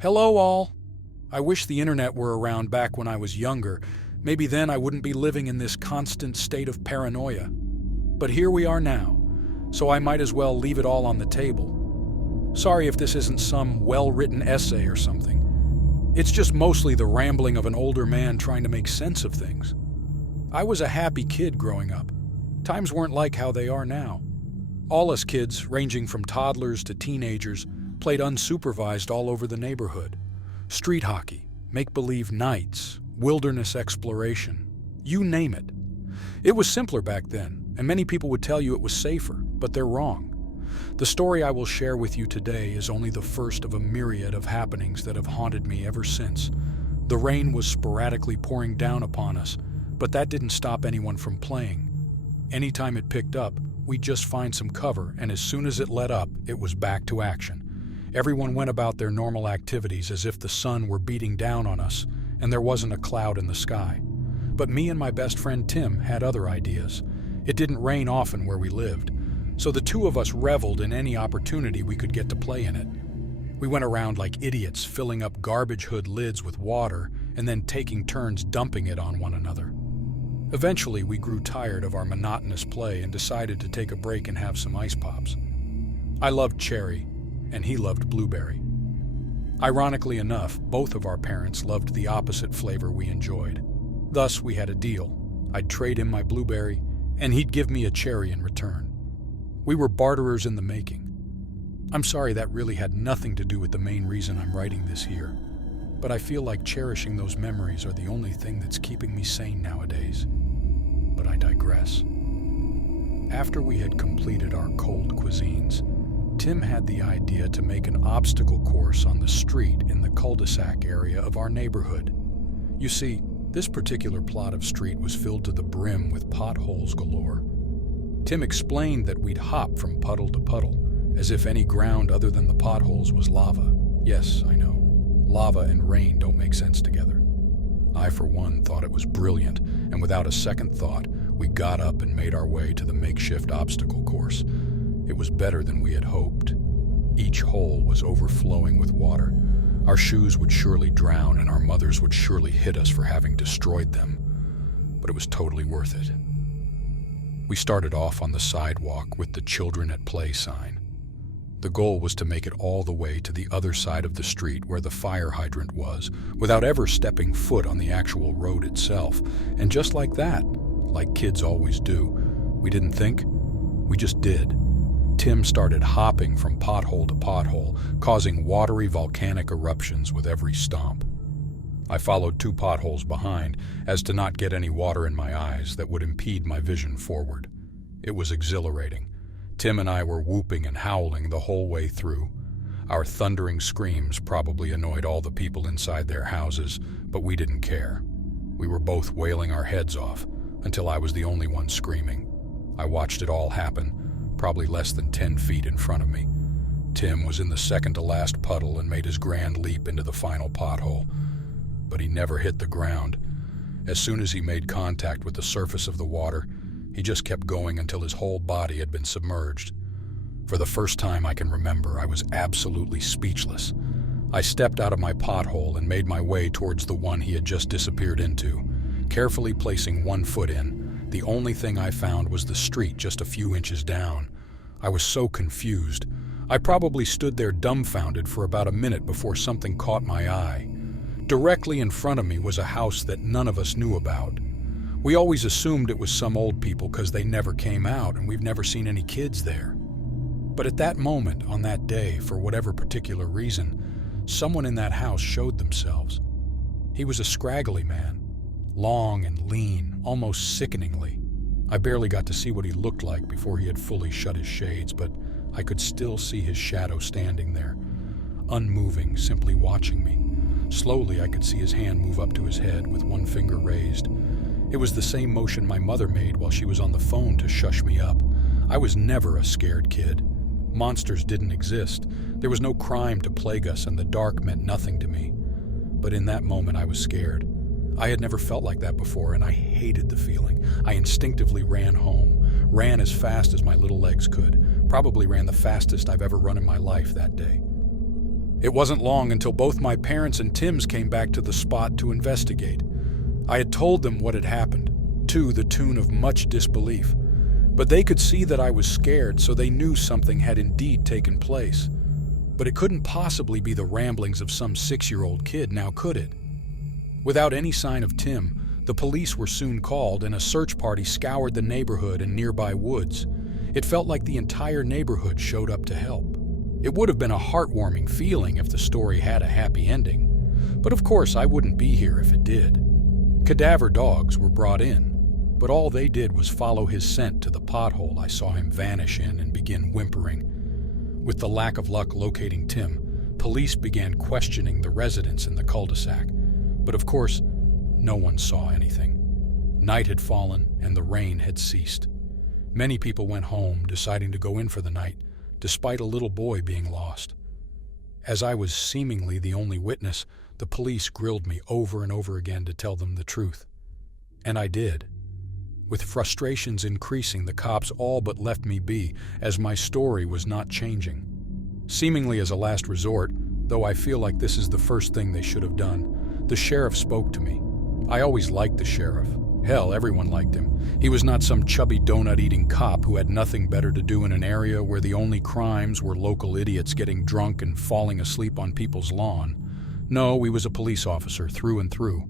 Hello all. I wish the internet were around back when I was younger. Maybe then I wouldn't be living in this constant state of paranoia. But here we are now, so I might as well leave it all on the table. Sorry if this isn't some well-written essay or something. It's just mostly the rambling of an older man trying to make sense of things. I was a happy kid growing up. Times weren't like how they are now. All us kids, ranging from toddlers to teenagers, played unsupervised all over the neighborhood. Street hockey, make-believe nights, wilderness exploration, you name it. It was simpler back then, and many people would tell you it was safer, but they're wrong. The story I will share with you today is only the first of a myriad of happenings that have haunted me ever since. The rain was sporadically pouring down upon us, but that didn't stop anyone from playing. Anytime it picked up, we'd just find some cover, and as soon as it let up, it was back to action. Everyone went about their normal activities as if the sun were beating down on us, and there wasn't a cloud in the sky. But me and my best friend Tim had other ideas. It didn't rain often where we lived, so the two of us reveled in any opportunity we could get to play in it. We went around like idiots, filling up garbage hood lids with water and then taking turns dumping it on one another. Eventually, we grew tired of our monotonous play and decided to take a break and have some ice pops. I loved cherry, and he loved blueberry. Ironically enough, both of our parents loved the opposite flavor we enjoyed. Thus, we had a deal. I'd trade him my blueberry, and he'd give me a cherry in return. We were barterers in the making. I'm sorry that really had nothing to do with the main reason I'm writing this here, but I feel like cherishing those memories are the only thing that's keeping me sane nowadays. But I digress. After we had completed our cold cuisines, Tim had the idea to make an obstacle course on the street in the cul-de-sac area of our neighborhood. You see, this particular plot of street was filled to the brim with potholes galore. Tim explained that we'd hop from puddle to puddle, as if any ground other than the potholes was lava. Yes, I know, lava and rain don't make sense together. I, for one, thought it was brilliant, and without a second thought, we got up and made our way to the makeshift obstacle course. It was better than we had hoped. Each hole was overflowing with water. Our shoes would surely drown, and our mothers would surely hit us for having destroyed them. But it was totally worth it. We started off on the sidewalk with the "Children at Play" sign. The goal was to make it all the way to the other side of the street where the fire hydrant was, without ever stepping foot on the actual road itself. And just like that, like kids always do, we didn't think, we just did. Tim started hopping from pothole to pothole, causing watery volcanic eruptions with every stomp. I followed 2 potholes behind, as to not get any water in my eyes that would impede my vision forward. It was exhilarating. Tim and I were whooping and howling the whole way through. Our thundering screams probably annoyed all the people inside their houses, but we didn't care. We were both wailing our heads off, until I was the only one screaming. I watched it all happen, probably less than 10 feet in front of me. Tim was in the second-to-last puddle and made his grand leap into the final pothole, but he never hit the ground. As soon as he made contact with the surface of the water, he just kept going until his whole body had been submerged. For the first time I can remember, I was absolutely speechless. I stepped out of my pothole and made my way towards the one he had just disappeared into, carefully placing one foot in. The only thing I found was the street just a few inches down. I was so confused. I probably stood there dumbfounded for about a minute before something caught my eye. Directly in front of me was a house that none of us knew about. We always assumed it was some old people because they never came out and we've never seen any kids there. But at that moment, on that day, for whatever particular reason, someone in that house showed themselves. He was a scraggly man, long and lean, almost sickeningly. I barely got to see what he looked like before he had fully shut his shades, but I could still see his shadow standing there, unmoving, simply watching me. Slowly, I could see his hand move up to his head with one finger raised. It was the same motion my mother made while she was on the phone to shush me up. I was never a scared kid. Monsters didn't exist. There was no crime to plague us, and the dark meant nothing to me. But in that moment, I was scared. I had never felt like that before, and I hated the feeling. I instinctively ran home, ran as fast as my little legs could, probably ran the fastest I've ever run in my life that day. It wasn't long until both my parents and Tim's came back to the spot to investigate. I had told them what had happened, to the tune of much disbelief. But they could see that I was scared, so they knew something had indeed taken place. But it couldn't possibly be the ramblings of some 6-year-old kid, now could it? Without any sign of Tim, the police were soon called and a search party scoured the neighborhood and nearby woods. It felt like the entire neighborhood showed up to help. It would have been a heartwarming feeling if the story had a happy ending. But of course I wouldn't be here if it did. Cadaver dogs were brought in, but all they did was follow his scent to the pothole I saw him vanish in and begin whimpering. With the lack of luck locating Tim, police began questioning the residents in the cul-de-sac. But of course, no one saw anything. Night had fallen and the rain had ceased. Many people went home, deciding to go in for the night, despite a little boy being lost. As I was seemingly the only witness, the police grilled me over and over again to tell them the truth. And I did. With frustrations increasing, the cops all but left me be, as my story was not changing. Seemingly as a last resort, though I feel like this is the first thing they should have done, the sheriff spoke to me. I always liked the sheriff. Hell, everyone liked him. He was not some chubby donut-eating cop who had nothing better to do in an area where the only crimes were local idiots getting drunk and falling asleep on people's lawn. No, he was a police officer through and through.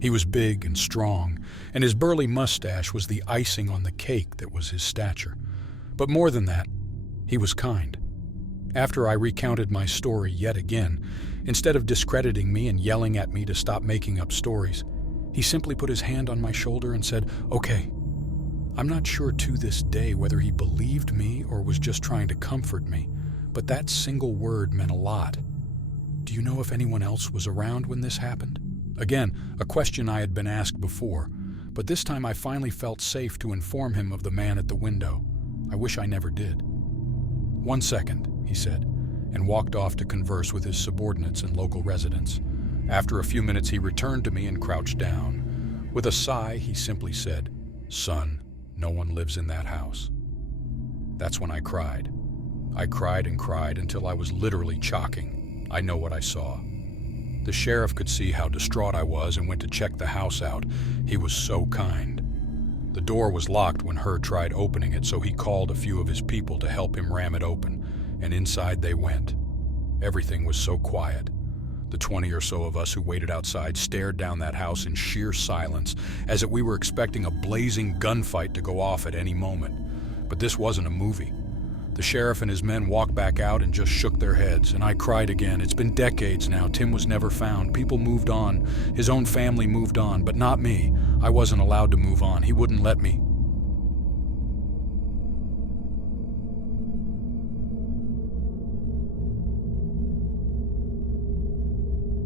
He was big and strong, and his burly mustache was the icing on the cake that was his stature. But more than that, he was kind. After I recounted my story yet again, instead of discrediting me and yelling at me to stop making up stories, he simply put his hand on my shoulder and said, "Okay." I'm not sure to this day whether he believed me or was just trying to comfort me, but that single word meant a lot. Do you know if anyone else was around when this happened? Again, a question I had been asked before, but this time I finally felt safe to inform him of the man at the window. I wish I never did. "1 second," he said, and walked off to converse with his subordinates and local residents. After a few minutes, he returned to me and crouched down. With a sigh, he simply said, "Son, no one lives in that house." That's when I cried. I cried and cried until I was literally choking. I know what I saw. The sheriff could see how distraught I was and went to check the house out. He was so kind. The door was locked when Herr tried opening it, so he called a few of his people to help him ram it open, and inside they went. Everything was so quiet. The 20 or so of us who waited outside stared down that house in sheer silence, as if we were expecting a blazing gunfight to go off at any moment. But this wasn't a movie. The sheriff and his men walked back out and just shook their heads, and I cried again. It's been decades now. Tim was never found. People moved on. His own family moved on, but not me. I wasn't allowed to move on. He wouldn't let me.